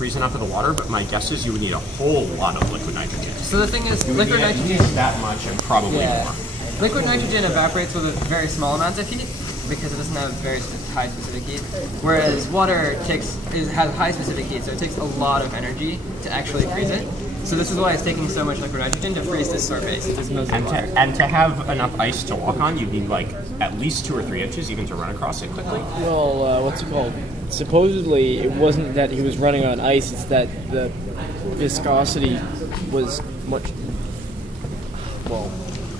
freeze enough of the water, but my guess is you would need a whole lot of liquid nitrogen. So the thing is, You would need at least that much and probably more. Liquid nitrogen evaporates with a very small amounts of heat because it doesn't have very high specific heat, whereas water has high specific heat, so it takes a lot of energy to actually freeze it. So this is why it's taking so much liquid nitrogen to freeze this sorbet, since it's mostly water. And to have enough ice to walk on, you'd need like at least 2 or 3 inches even to run across it quickly. Well, what's it called? Supposedly, it wasn't that he was running on ice; it's that the viscosity was much. Well,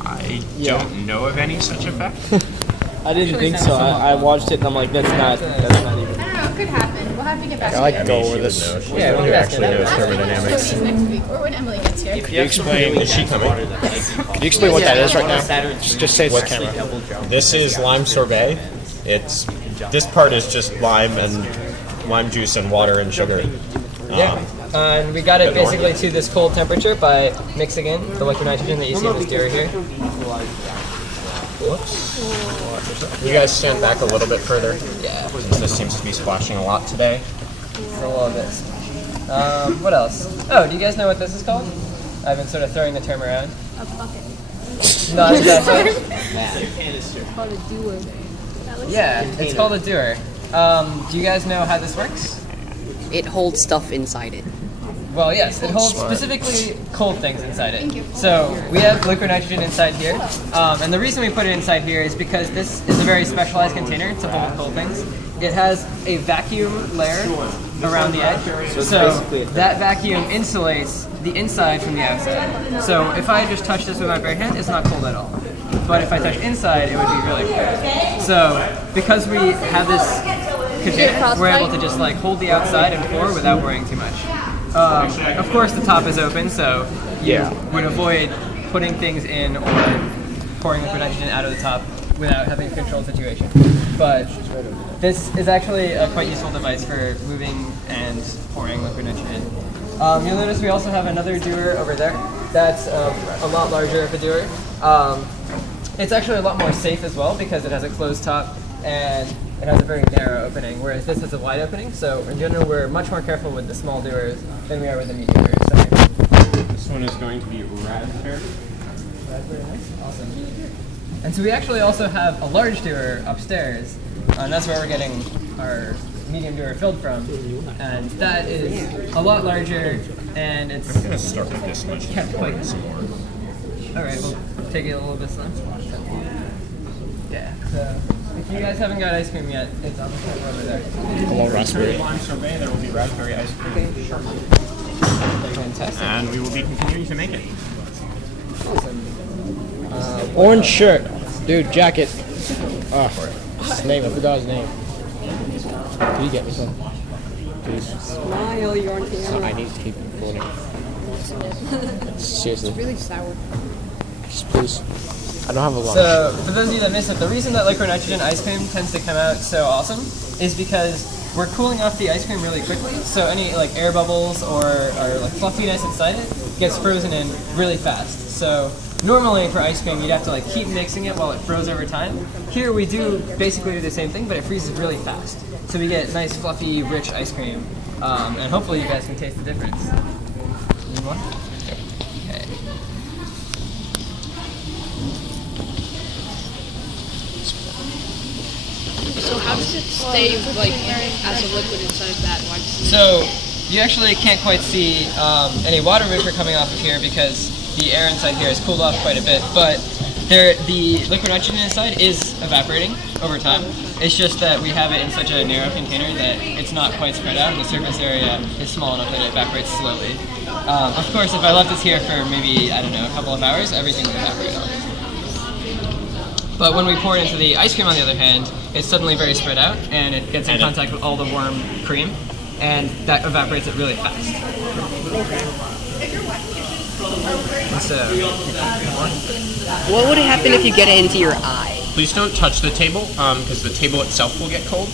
I don't know of any such effect. I didn't think so. I watched it and I'm like, that's not even. I don't know, it could happen. We'll have to get back to I like to go over this. Yeah, Who actually knows thermodynamics. next week, or when Emily gets here. Can you explain? Is she coming? Can you explain what that is right now? Just say it's the camera. This is lime sorbet. This part is just lime and lime juice and water and sugar. And we got it basically to this cold temperature by mixing in the liquid nitrogen that you see in this dairy here. Whoops. You guys stand back a little bit further. Yeah. Since this seems to be splashing a lot today. A little bit. What else? Oh, do you guys know what this is called? I've been sort of throwing the term around. A bucket. Not exactly. It's called a doer. Yeah, it's called a doer. Do you guys know how this works? It holds stuff inside it. Well, yes, it holds specifically cold things inside it. So we have liquid nitrogen inside here, and the reason we put it inside here is because this is a very specialized container to hold cold things. It has a vacuum layer around the edge, so that vacuum insulates the inside from the outside. So if I just touch this with my bare hand, it's not cold at all. But if I touch inside, it would be really cold. So because we have this container, we're able to just like hold the outside and pour without worrying too much. Of course, the top is open, so you would avoid putting things in or pouring liquid nitrogen out of the top without having a controlled situation. But this is actually a quite useful device for moving and pouring liquid nitrogen. You'll notice we also have another doer over there. That's a lot larger of a doer. It's actually a lot more safe as well because it has a closed top and it has a very narrow opening, whereas this has a wide opening. So in general, we're much more careful with the small doers than we are with the medium doers. So This one is going to be raspberry. raspberry, nice, awesome. And so we actually also have a large doer upstairs, and that's where we're getting our medium doer filled from. And that is a lot larger, and it's I'm going to start with this much. kept quite some more. All right, we'll take it a little bit slow. Yeah. So if you guys haven't got ice cream yet, it's on the counter over there. Hello, raspberry. Lime sorbet, there will be raspberry ice cream shortly. Fantastic. And we will be continuing to make it. Awesome. Orange shirt. Dude, jacket. His name, I forgot his name. Can you get me some? Please. Smile, you're on camera. I need to keep recording. Seriously. It's really sour. Just please. I don't have a lot. So, for those of you that missed it, the reason that liquid nitrogen ice cream tends to come out so awesome is because we're cooling off the ice cream really quickly, so any like air bubbles or like fluffiness inside it gets frozen in really fast. So normally for ice cream you'd have to like keep mixing it while it froze over time. Here we do basically do the same thing, but it freezes really fast. So we get nice fluffy, rich ice cream, and hopefully you guys can taste the difference. Need one? Okay. So how does it stay like as a liquid inside of that? So you actually can't quite see any water vapor coming off of here because the air inside here has cooled off quite a bit, but the liquid nitrogen inside is evaporating over time. It's just that we have it in such a narrow container that it's not quite spread out and the surface area is small enough that it evaporates slowly. Of course, if I left this here for maybe, I don't know, a couple of hours, everything would evaporate off. But when we pour it into the ice cream, on the other hand, it's suddenly very spread out, and it gets in contact with all the warm cream, and that evaporates it really fast. And so, What would happen if you get it into your eye? Please don't touch the table, because the table itself will get cold.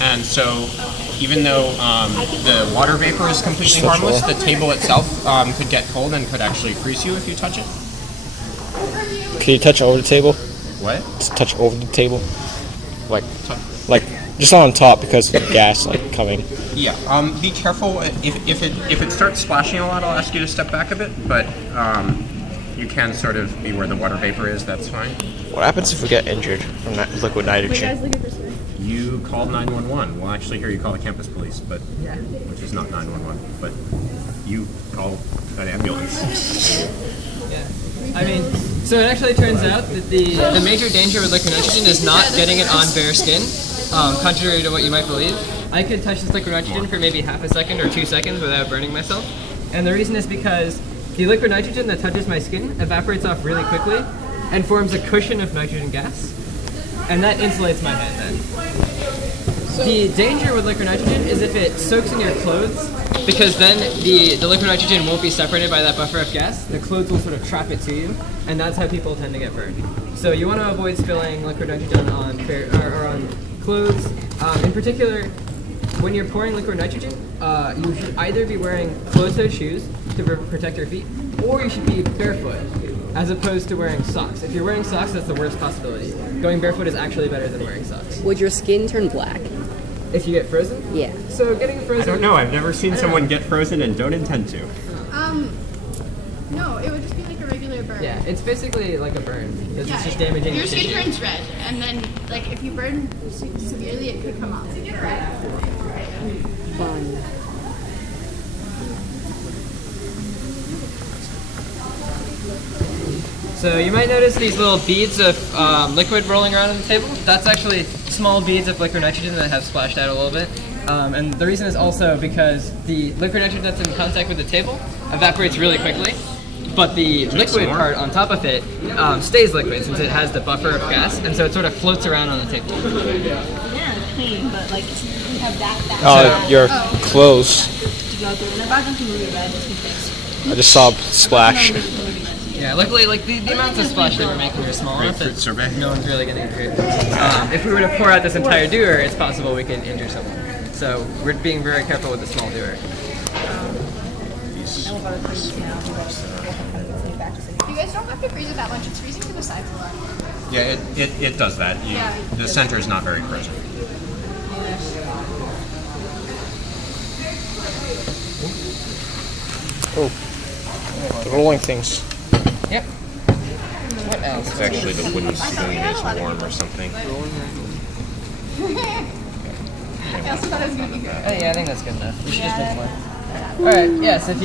And so, even though the water vapor is completely harmless, the table itself could get cold and could actually freeze you if you touch it. Can you touch over the table? What? Just touch over the table. Like Just on top because of the gas like coming. Yeah. Be careful if it starts splashing a lot. I'll ask you to step back a bit, but you can sort of be where the water vapor is. That's fine. What happens if we get injured from liquid nitrogen? You called 911. We'll actually hear you call the campus police, but which is not 911. But you call an ambulance. I mean, so it actually turns out that the major danger with liquid nitrogen is not getting it on bare skin, contrary to what you might believe. I could touch this liquid nitrogen for maybe half a second or 2 seconds without burning myself. And the reason is because the liquid nitrogen that touches my skin evaporates off really quickly and forms a cushion of nitrogen gas. And that insulates my hand then. The danger with liquid nitrogen is if it soaks in your clothes, because then the liquid nitrogen won't be separated by that buffer of gas. The clothes will sort of trap it to you, and that's how people tend to get burned. So you want to avoid spilling liquid nitrogen on on clothes. In particular, when you're pouring liquid nitrogen, you should either be wearing closed-toed shoes to protect your feet, or you should be barefoot, as opposed to wearing socks. If you're wearing socks, that's the worst possibility. Going barefoot is actually better than wearing socks. Would your skin turn black? If you get frozen? Yeah. So getting frozen... I don't know. I've never seen someone get frozen and don't intend to. No, it would just be like a regular burn. Yeah, it's basically like a burn. It's Yeah, just damaging your the skin tissue. turns red, and then like if you burn severely, it could come off. Fun. So you might notice these little beads of liquid rolling around on the table. That's actually small beads of liquid nitrogen that have splashed out a little bit. And the reason is also because the liquid nitrogen that's in contact with the table evaporates really quickly, but the liquid part on top of it stays liquid since it has the buffer of gas, and so it sort of floats around on the table. Yeah, clean, but like you have that. Oh, your clothes. To go through, and the background can really red just because. I just saw a splash. Yeah, luckily, like the amounts of splash that we're making are small enough that no one's really getting injured. If we were to pour out this entire dewar, it's possible we could injure someone. So we're being very careful with the small dewar. You guys don't have to freeze it that much. It's freezing to the sides a lot. Yeah, it does that. The center is not very frozen. Oh, the rolling things. Yep. What else? It's actually the wooden spoon is warm or something. I also thought it was going to be good. Yeah, I think that's good enough. We should just make more. Alright, yeah, so if you